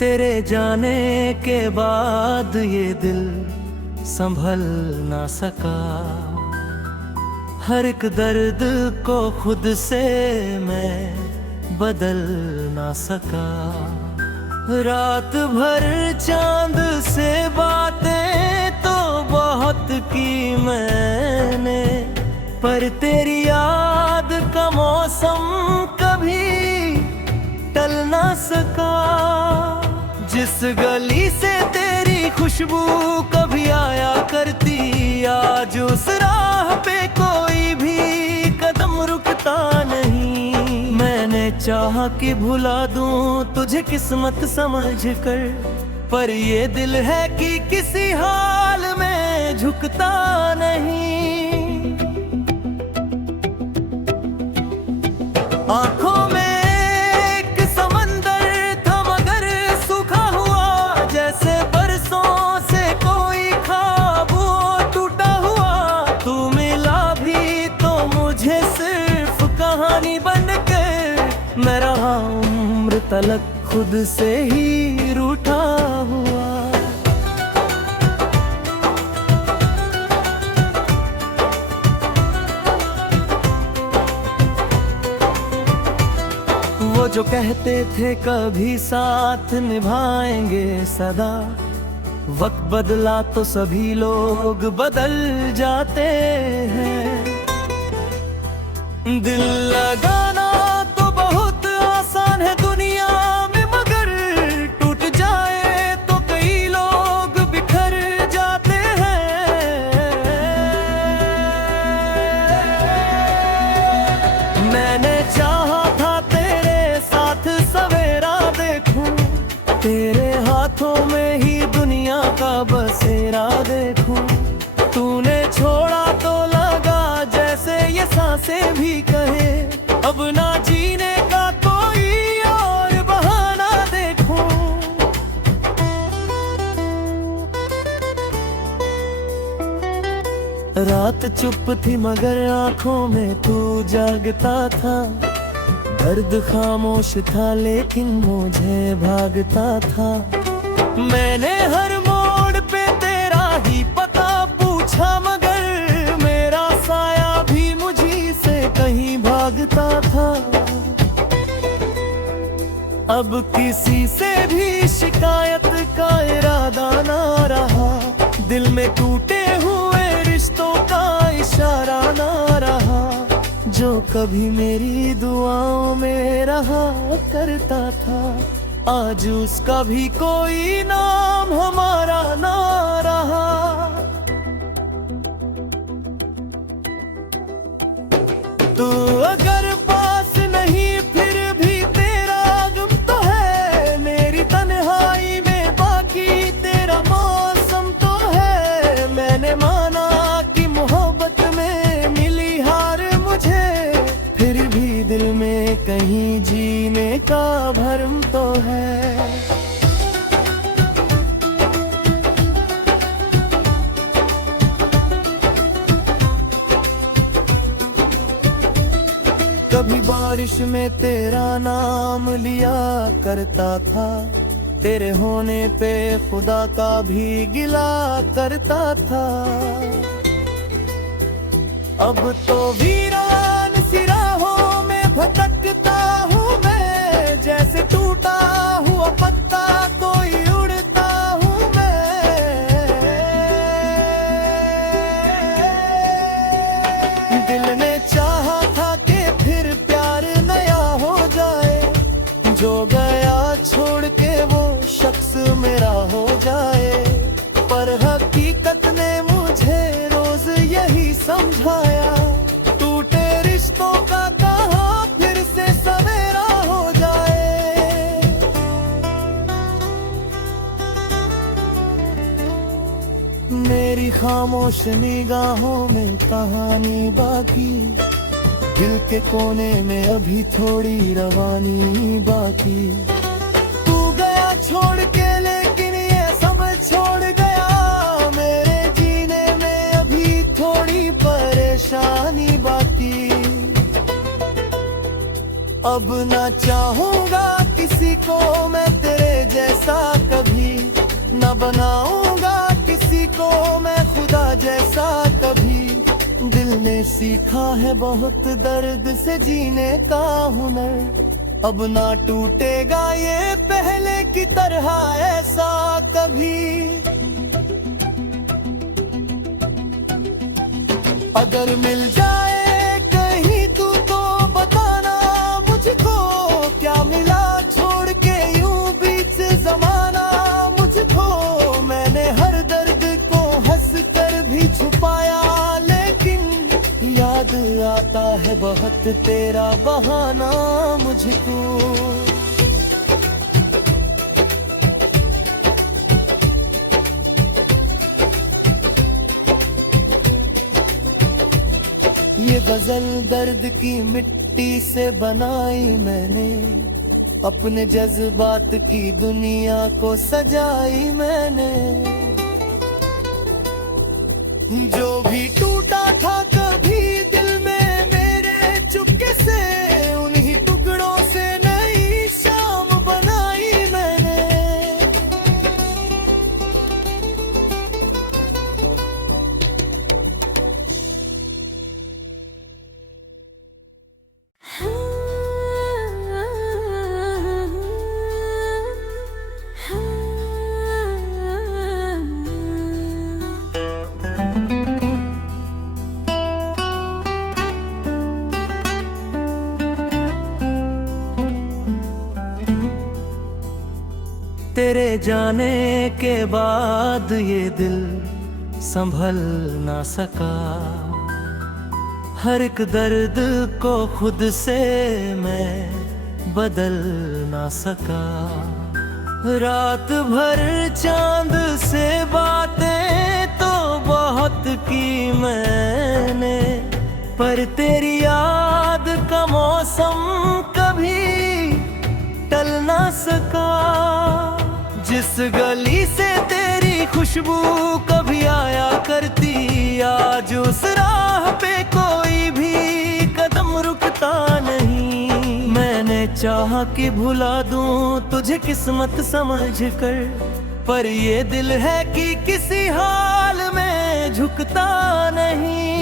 तेरे जाने के बाद ये दिल संभल ना सका। हर एक दर्द को खुद से मैं बदल ना सका। रात भर चांद से बातें तो बहुत की मैंने, पर तेरी याद का मौसम कभी टल ना सका। जिस गली से तेरी खुशबू कभी आया करती, आज उस राह पे कोई भी कदम रुकता नहीं। मैंने चाहा कि भुला दूं तुझे किस्मत समझ कर, पर ये दिल है कि किसी हाल में झुकता नहीं। आंखों में एक समंदर था मगर सूखा हुआ, जैसे बरसों से कोई ख्वाब टूटा हुआ। तू मिला भी तो मुझे सिर्फ कहानी बनकर, मैं रहा उम्र तलक खुद से ही रूठा हुआ। वो जो कहते थे कभी साथ निभाएंगे सदा, वक्त बदला तो सभी लोग बदल जाते हैं। दिल लगाना तो बहुत आसान है दुनिया में, मगर टूट जाए तो कई लोग बिखर जाते हैं। मैंने चाहा था तेरे साथ सवेरा देखूं, तेरे हाथों में ही दुनिया का बसेरा देखूं। तूने छोड़ा तो लगा जैसे ये सांसें भी कहे, अब ना जीने का कोई और बहाना देखूं। रात चुप थी मगर आंखों में तू जागता था। दर्द खामोश था लेकिन मुझे भागता था। मैंने हर मोड़ पे तेरा ही पता पूछा, मगर मेरा साया भी मुझी से कहीं भागता था। अब किसी से भी शिकायत का इरादा ना रहा, दिल में टूटे हुए रिश्तों का इशारा ना रहा। जो कभी मेरी दुआओं में रहा करता था, आज उसका भी कोई नाम हमारा ना रहा। तू अगर पास नहीं फिर भी तेरा गम तो है, मेरी तन्हाई में बाकी तेरा मौसम तो है। मैंने माना कि मोहब्बत में मिली हार मुझे, फिर भी दिल में कहीं जीने का भरम तो है। कभी बारिश में तेरा नाम लिया करता था, तेरे होने पे खुदा का भी गिला करता था। अब तो वीरान सी राहों में भटकता हूँ मैं, जैसे टूटा हुआ पत्ता कोई उड़ता हूँ मैं। दिल ने चाहा था कि फिर प्यार नया हो जाए, जो गया छोड़ के वो शख्स मेरा हो जाए। पर हकीकत ने मुझे रोज यही समझाया, टूटे रिश्तों का कहाँ फिर से सवेरा हो जाए। मेरी खामोश निगाहों में कहानी बाकी, दिल के कोने में अभी थोड़ी रवानी बाकी। तू गया छोड़ के लेकिन ये समझ छोड़ गया, मेरे जीने में अभी थोड़ी परेशानी बाकी। अब ना चाहूंगा कि किसी को मैं तेरे जैसा कभी, न बनाऊंगा किसी को मैं खुदा जैसा कभी। दिल ने सीखा है बहुत दर्द से जीने का हुनर, अब ना टूटेगा ये पहले की तरह ऐसा कभी। अगर मिल जाए कहीं तू तो बताना मुझको, क्या मिला छोड़ के यूं बीच जमाना मुझको। मैंने हर दर्द को हंस कर भी छुपाया, लेकिन याद आता है बहुत तेरा बहाना मुझको। ये गजल दर्द की मिट्टी से बनाई मैंने, अपने जज्बात की दुनिया को सजाई मैंने। जो भी टूटा था कभी दिल में मेरे चुपके से, उन्हीं टुकड़ों से नई शाम बनाई मैंने। तेरे जाने के बाद ये दिल संभल ना सका, हर एक दर्द को खुद से मैं बदल ना सका। रात भर चांद से बातें तो बहुत की मैंने, पर तेरी याद का मौसम कभी टल ना सका। जिस गली से तेरी खुशबू कभी आया करती, आज उस राह पे कोई भी कदम रुकता नहीं। मैंने चाहा कि भुला दूं तुझे किस्मत समझ कर, पर ये दिल है कि किसी हाल में झुकता नहीं।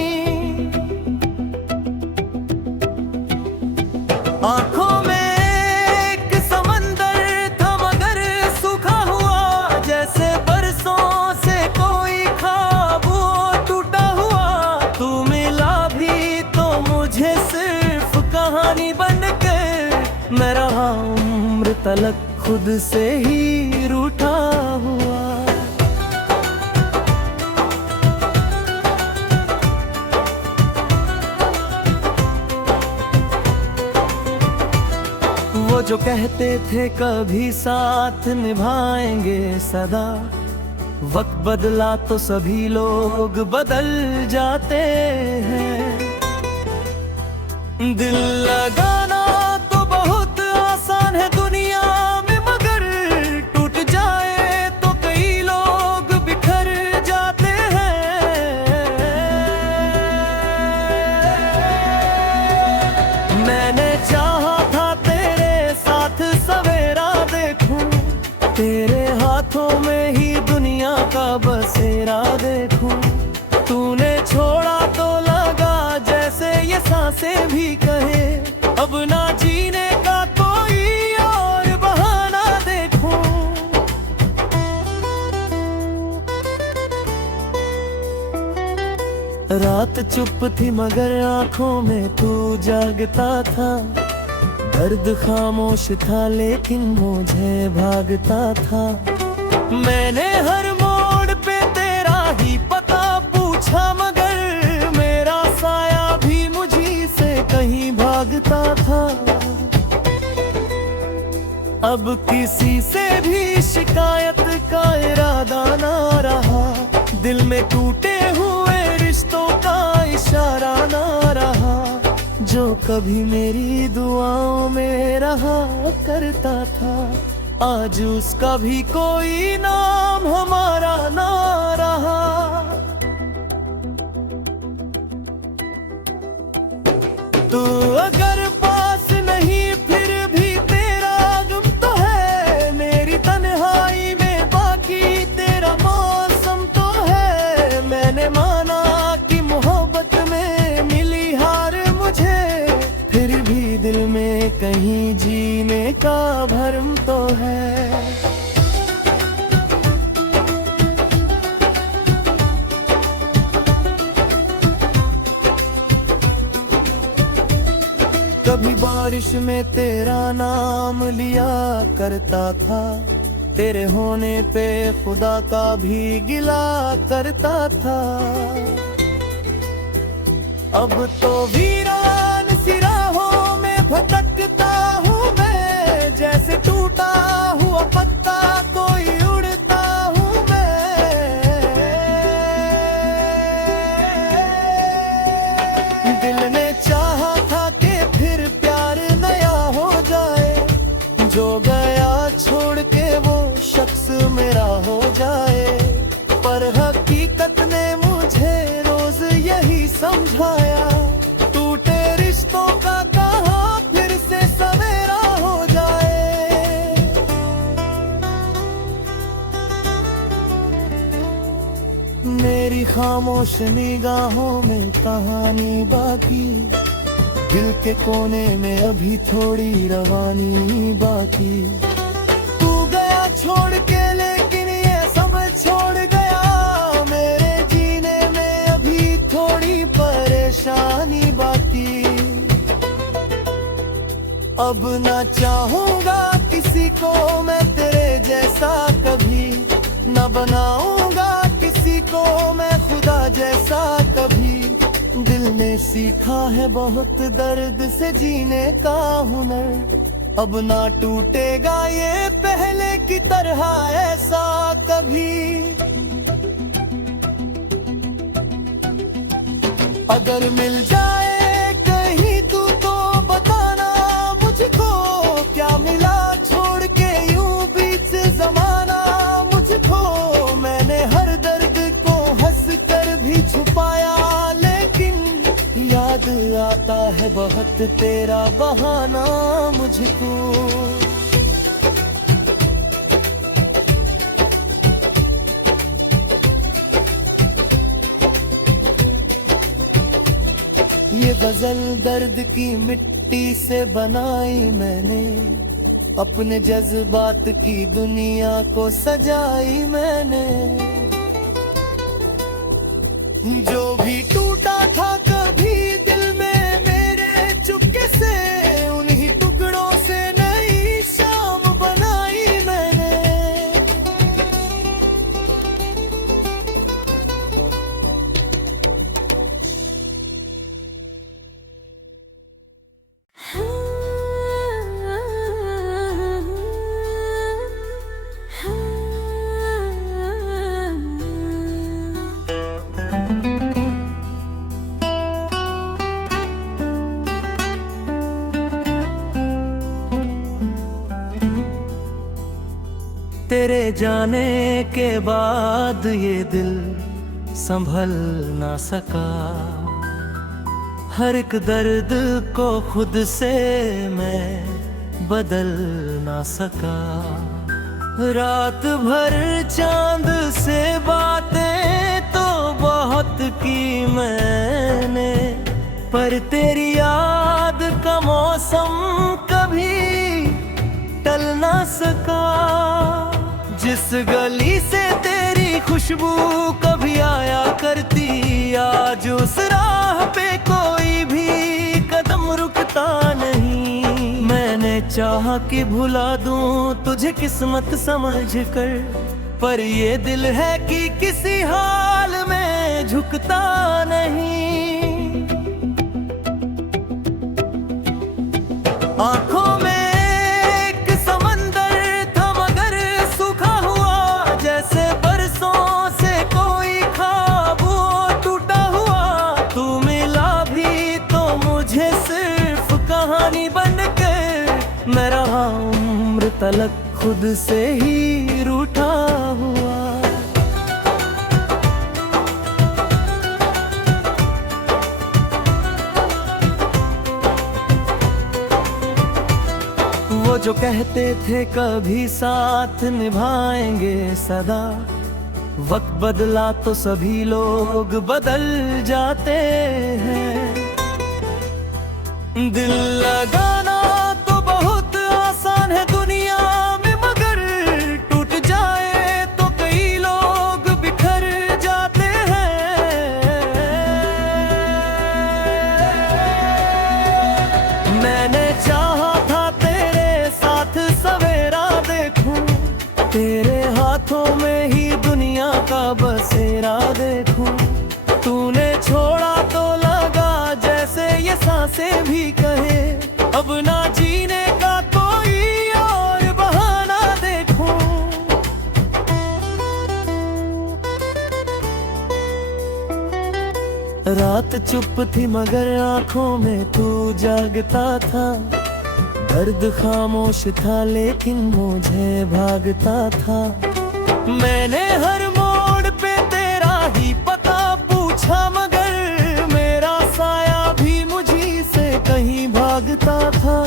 आंखों में मैं रहा उम्र तलक खुद से ही रूठा हुआ। वो जो कहते थे कभी साथ निभाएंगे सदा, वक्त बदला तो सभी लोग बदल जाते हैं। दिल लगाना तेरे हाथों में ही दुनिया का बसेरा देखूं। तूने छोड़ा तो लगा जैसे ये सांसें भी कहे, अब ना जीने का कोई और बहाना देखूं। रात चुप थी मगर आंखों में तू जागता था, दर्द खामोश था लेकिन मुझे भागता था। मैंने हर मोड़ पे तेरा ही पता पूछा, मगर मेरा साया भी मुझी से कहीं भागता था। अब किसी से भी शिकायत का इरादा ना रहा, दिल में टूटे हुए रिश्तों का इशारा ना रहा। जो कभी मेरी दुआओं में रहा करता था, आज उसका भी कोई नाम हमारा ना रहा। तू अगर पास नहीं फिर भी तेरा गम कहीं जीने का भरम तो है। कभी बारिश में तेरा नाम लिया करता था, तेरे होने पे खुदा का भी गिला करता था। अब तो वीरान सी राहों में भटकता हूँ मैं, जैसे टूटा हुआ पत्ता कोई उड़ता हूँ मैं। दिल ने चाहा था कि फिर प्यार नया हो जाए, जो गया छोड़ के वो शख्स मेरा हो जाए। पर हकीकत ने मुझे रोज यही समझाया, टूटे रिश्तों का कहाँ फिर से सवेरा हो जाए। मेरी खामोश निगाहों में कहानी बाकी, दिल के कोने में अभी थोड़ी रवानी बाकी। तू गया छोड़ के लेकिन ये सब छोड़ गया, मेरे जीने में अभी थोड़ी परेशानी बाकी। अब ना चाहूंगा किसी को मैं तेरे जैसा कभी, न बनाऊंगा किसी को मैं खुदा जैसा कभी। दिल ने सीखा है बहुत दर्द से जीने का हुनर, अब ना टूटेगा ये पहले की तरह ऐसा कभी। अगर मिल जाए कहीं तू तो बताना मुझको, क्या मिला छोड़ के यूं बीच जमाना मुझको। मैंने हर दर्द को हंस कर भी छुपाया, याद आता है बहुत तेरा बहाना मुझको। ये गजल दर्द की मिट्टी से बनाई मैंने, अपने जज्बात की दुनिया को सजाई मैंने। जो भी टूटा था कभी दिल में मेरे चुपके से, उन्हीं टुकड़ों से नई शाम बनाई मैंने। तेरे जाने के बाद ये दिल संभल ना सका, हर एक दर्द को खुद से मैं बदल ना सका। रात भर चांद से बातें तो बहुत की मैंने, पर तेरी याद का मौसम कभी टल ना सका। जिस गली से तेरी खुशबू कभी आया करती, आज उस राह पे कोई भी कदम रुकता नहीं। मैंने चाहा कि भुला दूं तुझे किस्मत समझ कर, पर ये दिल है कि किसी हाल में झुकता नहीं। आंखों में मैं रहा उम्र तलक खुद से ही रूठा हुआ। वो जो कहते थे कभी साथ निभाएंगे सदा, वक्त बदला तो सभी लोग बदल जाते हैं। दिल लगाना तो चुप थी मगर आंखों में तू जागता था। दर्द खामोश था लेकिन मुझे भागता था। मैंने हर मोड़ पे तेरा ही पता पूछा मगर मेरा साया भी मुझी से कहीं भागता था।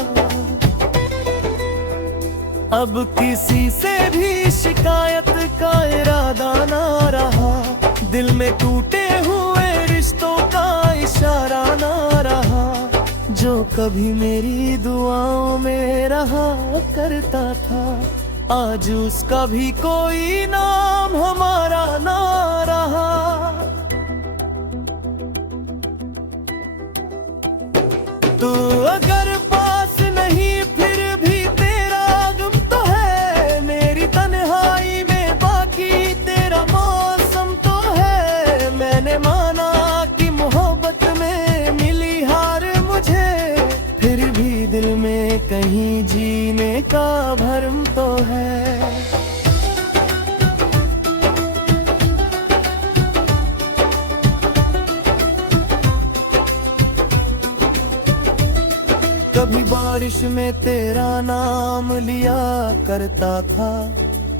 अब किसी से भी शिकायत का इरादा ना रहा। दिल में टूटे हुए रिश्तों का इशारा ना रहा। जो कभी मेरी दुआओं में रहा करता था, आज उसका भी कोई नाम हमारा ना रहा। तू अगर पास नहीं फिर भी तेरा गम तो है। मेरी तन्हाई में बाकी तेरा मौसम तो है। मैंने माना कि मोहब्बत में मिली हार मुझे, फिर भी दिल में कहीं जीने का भरम तो है। कभी बारिश में तेरा नाम लिया करता था।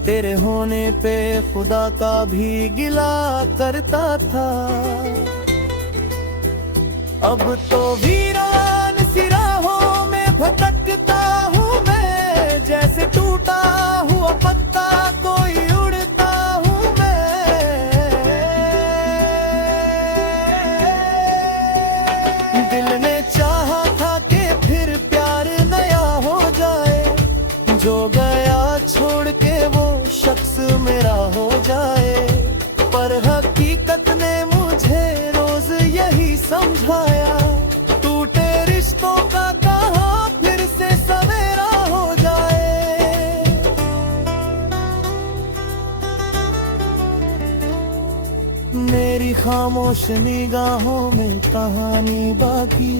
तेरे होने पे खुदा का भी गिला करता था। अब तो वीरान सी राहों में भटकता हूँ मैं। जैसे टूटा हुआ पत्ता कोई उड़ता हूँ मैं। दिल ने चाहा था कि फिर प्यार नया हो जाए। जो गया छोड़ के वो शख्स मेरा हो जाए। पर हकीकत ने मुझे रोज यही समझाया, टूटे रिश्तों का कहाँ फिर से सवेरा हो जाए। मेरी खामोश निगाहों में कहानी बाकी।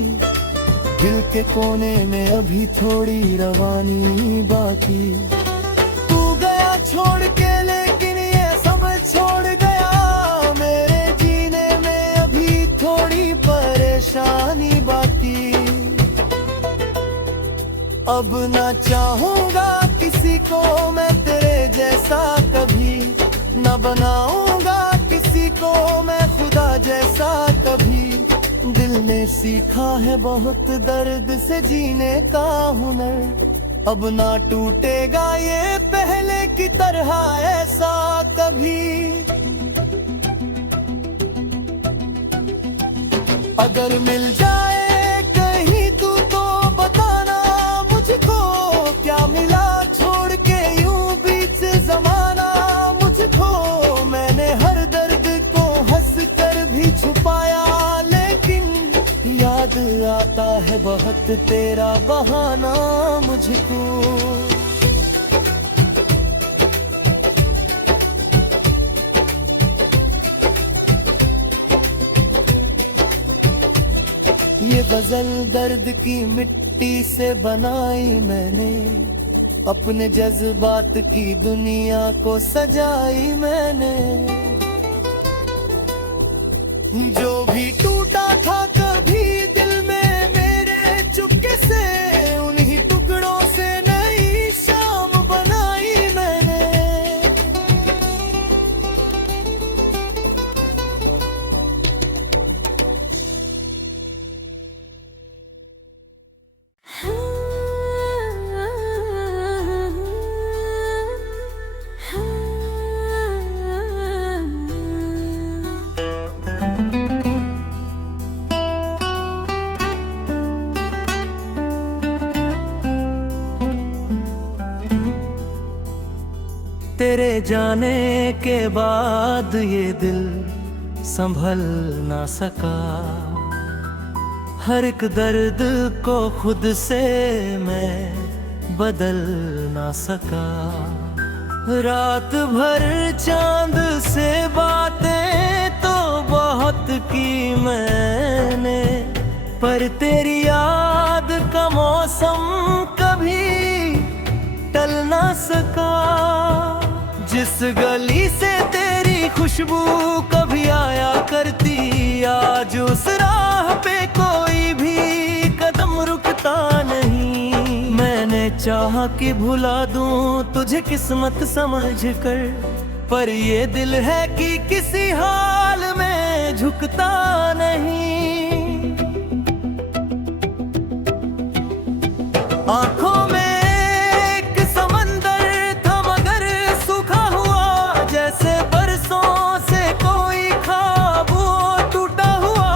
दिल के कोने में अभी थोड़ी रवानी बाकी। तू गया छोड़ के लेकिन ये सब छोड़ गया। मेरे जीने में अभी थोड़ी परेशानी बाकी। अब ना चाहूंगा किसी को मैं तेरे जैसा कभी। ना बनाऊंगा किसी को मैं खुदा जैसा कभी। दिल ने सीखा है बहुत दर्द से जीने का हुनर। अब ना टूटेगा ये पहले की तरह ऐसा कभी। अगर मिल जाए कहीं तू तो बताना मुझको। क्या मिला छोड़ के यूं बीच जमाना मुझको। मैंने हर दर्द को हंस कर भी छुपाया, याद आता है बहुत तेरा बहाना मुझको। ये गजल दर्द की मिट्टी से बनाई मैंने। अपने जज्बात की दुनिया को सजाई मैंने। जो भी टूटा था कभी दिल में मेरे चुपके से, उन्हीं टुकड़ों से नई शाम बनाई मैंने। तेरे जाने के बाद ये दिल संभल ना सका। हर एक दर्द को खुद से मैं बदल ना सका। रात भर चांद से बातें तो बहुत की मैंने, पर तेरी याद का मौसम कभी टल ना सका। जिस गली से तेरी खुशबू कभी आया करती, आज उस राह पे कोई भी कदम रुकता नहीं। मैंने चाहा कि भुला दूं तुझे किस्मत समझ कर, पर ये दिल है कि किसी हाल में झुकता नहीं। आंखों में एक समंदर था मगर सूखा हुआ, जैसे बरसों से कोई ख्वाब वो टूटा हुआ।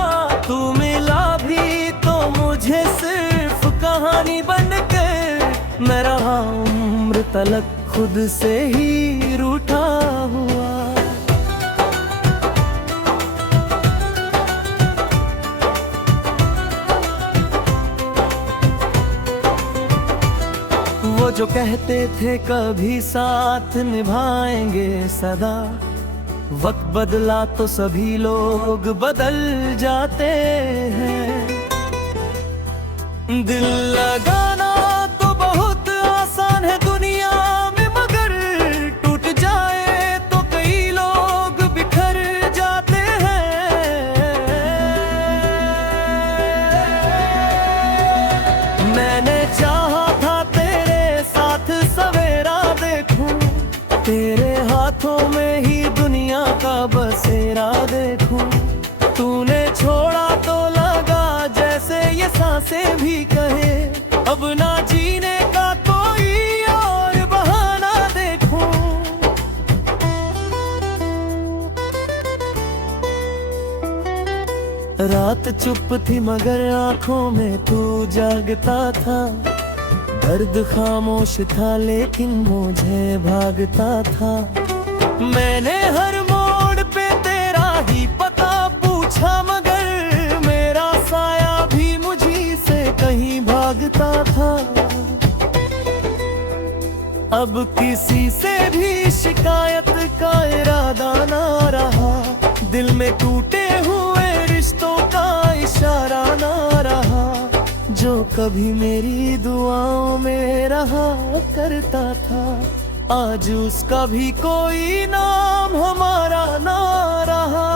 तू मिला भी तो मुझे सिर्फ कहानी बनकर, मैं रहा उम्र तलक खुद से ही रूठा हुआ। वो जो कहते थे कभी साथ निभाएंगे सदा, वक्त बदला तो सभी लोग बदल जाते हैं। दिल लगाना तो बहुत आसान है दुनिया में, मगर टूट जाए तो कई लोग बिखर जाते हैं। मैंने चाहा था तेरे साथ सवेरा देखूं, तेरे हाथों में ही दुनिया का बसेरा देखूं। तूने छोड़ा तो लगा जैसे ये सांसें भी कहे, अब ना जीने का कोई और बहाना देखूं। रात चुप थी मगर आंखों में तू जागता था, दर्द खामोश था लेकिन मुझे भागता था। मैंने हर मोड़ पे तेरा ही पता पूछा, मगर मेरा साया भी मुझी से कहीं भागता था। अब किसी से भी शिकायत का इरादा ना रहा, दिल में टूटे हुए रिश्तों का इशारा ना रहा। जो कभी मेरी दुआओं में रहा करता था, आज उसका भी कोई नाम हमारा ना रहा।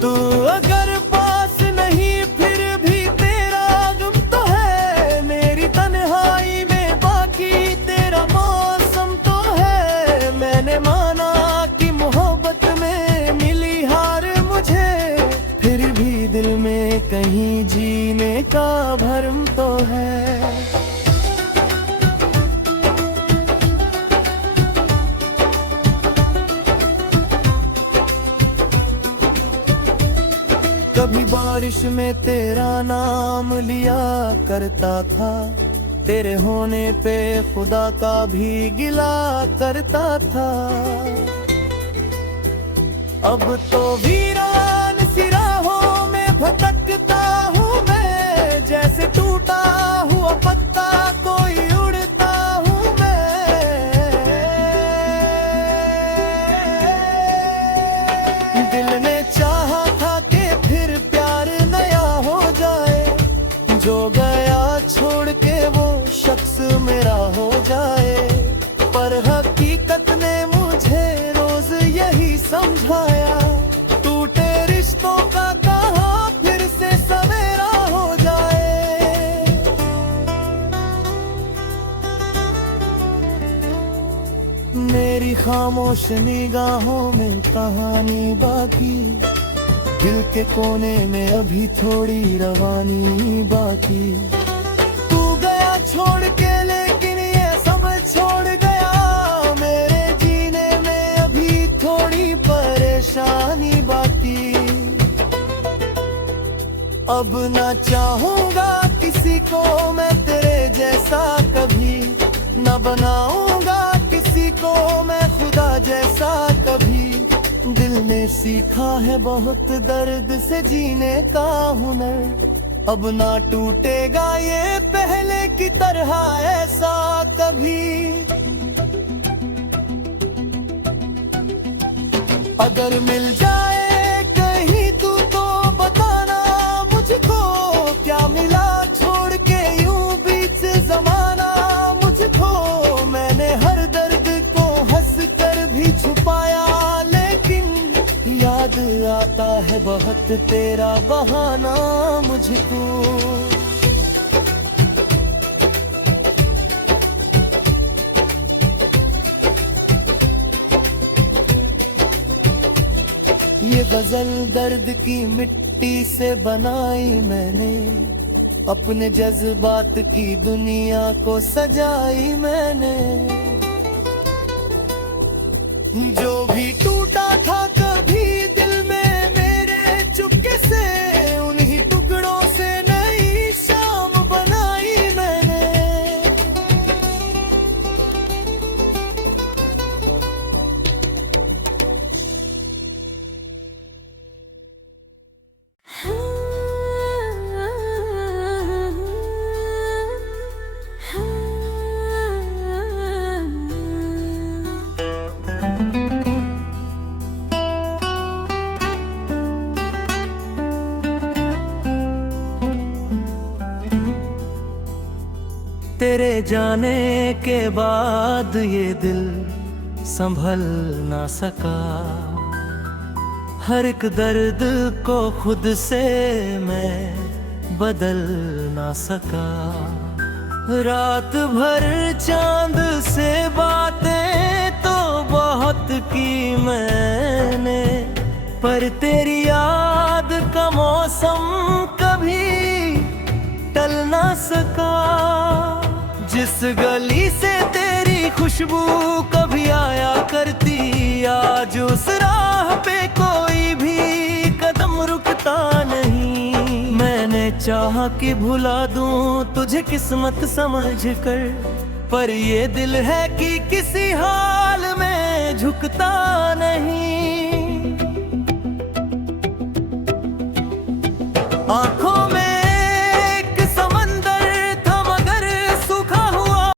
तू अगर पास नहीं फिर भी तेरा गम तो है, मेरी तन्हाई में बाकी तेरा मौसम तो है। मैंने माना कि मोहब्बत में मिली हार मुझे, फिर भी दिल में कहीं जीने का भरम तो है। कभी बारिश में तेरा नाम लिया करता था, तेरे होने पे खुदा का भी गिला करता था। अब तो वीरान सी राहों में भटकता हूँ मैं, जैसे टूटा हुआ पत्ता कोई उड़ता हूँ मैं। दिल ने चाहा था कि फिर प्यार नया हो जाए, जो गया छोड़ के वो शख्स मेरा हो जाए। पर हकीकत ने मुझे रोज यही समझाया, टूटे रिश्तों का कहाँ फिर से सवेरा हो जाए। मेरी खामोश निगाहों में कहानी बाकी, दिल के कोने में अभी थोड़ी रवानी बाकी। तू गया छोड़ के लेकिन ये सब छोड़ गया, मेरे जीने में अभी थोड़ी परेशानी बाकी। अब ना चाहूंगा किसी को मैं तेरे जैसा कभी, न बनाऊंगा किसी को मैं खुदा जैसा कभी। दिल ने सीखा है बहुत दर्द से जीने का हुनर, अब ना टूटेगा ये पहले की तरह ऐसा कभी। अगर मिल जाए कहीं तू तो बताना मुझको, क्या मिला छोड़ के यूं बीच जमाना मुझको। मैंने बहुत तेरा बहाना मुझको। ये गजल दर्द की मिट्टी से बनाई मैंने, अपने जज्बात की दुनिया को सजाई मैंने। जो भी टूटा था कभी दिल में मेरे चुपके से, उन्हीं टुकड़ों से नई शाम बनाई मैंने। तेरे जाने के बाद ये दिल संभल ना सका, हर एक दर्द को खुद से मैं बदल ना सका। रात भर चांद से बातें तो बहुत की मैंने, पर तेरी याद का मौसम कभी टल ना सका। जिस गली से तेरी खुशबू कभी आया करती, आज उस राह पे कोई भी कदम रुकता नहीं। मैंने चाहा कि भुला दूं तुझे किस्मत समझ कर, पर ये दिल है कि किसी हाल में झुकता नहीं। आंखों